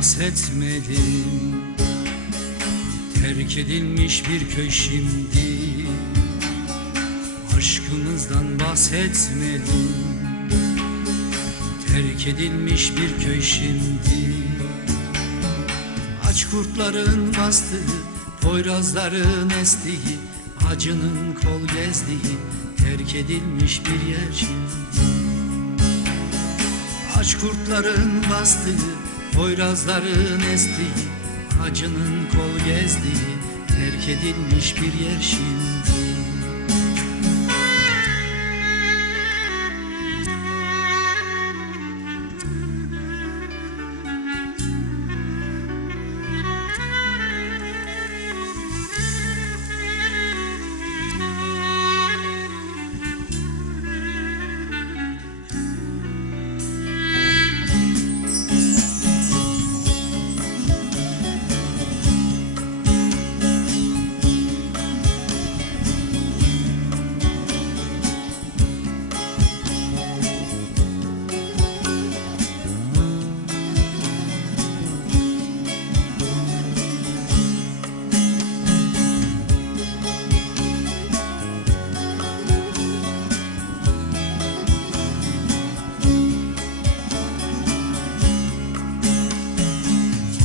bahsetmedim. Terk edilmiş bir köy şimdi. Aşkımızdan bahsetmedim. Terk edilmiş bir köy şimdi. Aç kurtların bastığı Poyrazların estiği Acının kol gezdiği Terk edilmiş bir yer şimdi. Aç kurtların bastığı Poyrazların estiği Acının kol gezdiği Terk edilmiş bir yer şimdi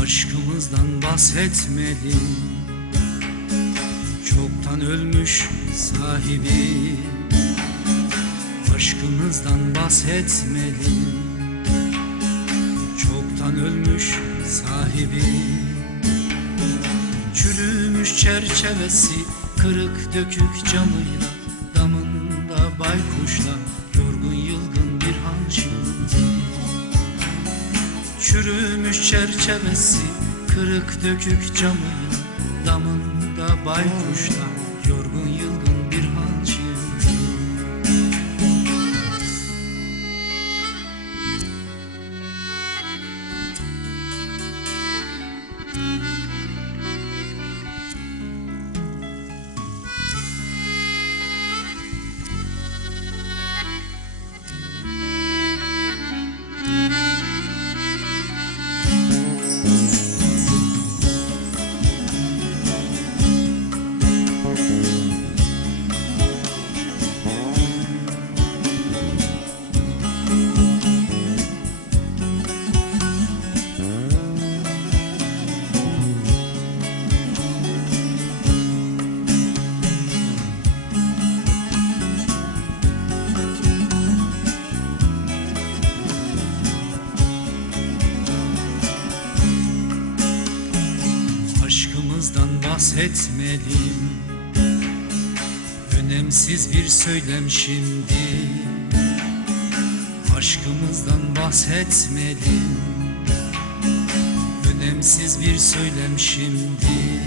Aşkımızdan bahsetmedim. Çoktan ölmüş sahibi. Aşkımızdan bahsetmedim. Çoktan ölmüş sahibi. Çürümüş çerçevesi Kırık dökük camıyla Damında baykuşla Çürümüş çerçevesi Kırık dökük camıyla Damında baykuşla Yorgun yılgın Bahsetmedim Önemsiz bir söylem şimdi. Aşkımızdan bahsetmedim Önemsiz bir söylem şimdi.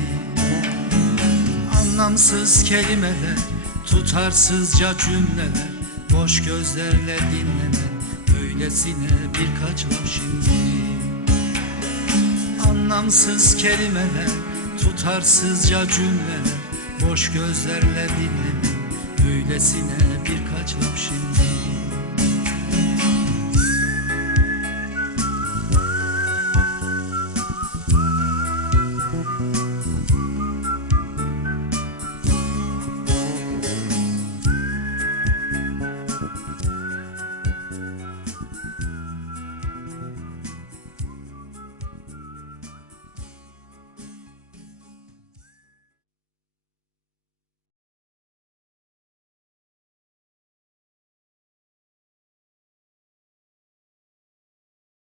Anlamsız kelimeler Tutarsızca cümleler. Boş gözlerle dinlenen Öylesine birkaç laf şimdi. Anlamsız kelimeler, tutarsızca cümleler Boş gözlerle dinlemem, öylesine birkaç laf şimdi